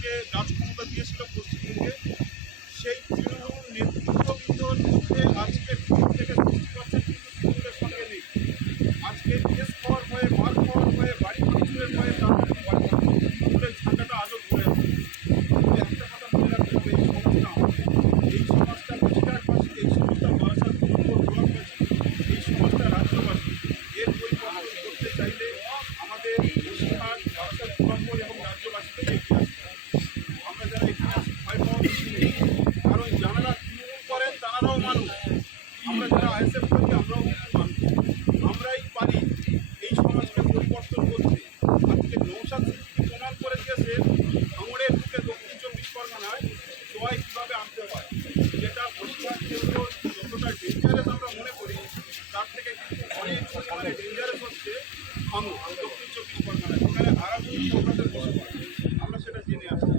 তৃণমূলকে রাজক্ষমতা দিয়েছিল পশ্চিমবঙ্গে, সেই তৃণমূল নেতৃত্ববৃন্দর মধ্যে আজকে 30 থেকে 60% কিন্তু তৃণমূলের সঙ্গে নেই। আজকে কেস খাওয়ার ভয়ে, মার খাওয়ার ভয়ে, বাড়ি ভাঙচুরের ভয়ে তারা তৃণমূলের ঝান্ডাটা আজও ধরে আছে। একটা কথা মনে রাখতে হবে, এই সমাজটা কুচবিহারবাসী, এই সমাজটা বারাসাত ব্লকবাসী, এই সমাজটা রাজ্যবাসী। এর পরিবর্তন করতে চাইলে আমাদের বসিরহাট, বারাসাত ব্লক এবং রাজ্যবাসীকে এগিয়ে আসতে হবে। আমরা যারা এখানে আছি ভয় পাওয়ার কিছু নেই, কারণ যারা তৃণমূল করেন তারাও মানুষ, আমরা যারা আইএসএফ করি আমরাও কিন্তু মানুষ। আমরাই পারি এই সমাজকে পরিবর্তন করতে। আজকে নৌসাদ সিদ্দিকী প্রমাণ করে দিয়েছে ভাঙড়ের বুকে দক্ষিণ 24 পরগনায় জয় কীভাবে আনতে হয়, যেটা বসিরহাট কেন্দ্র যতটা ডেঞ্জারাস আমরা মনে করি তার থেকে কিন্তু অনেক পরিমাণে ডেঞ্জারাস হচ্ছে ভাঙড় দক্ষিণ 24 পরগনায়, যেখানে আরাবুল সরকারের বসবাস। আমরা সেটা জেনে আসছি।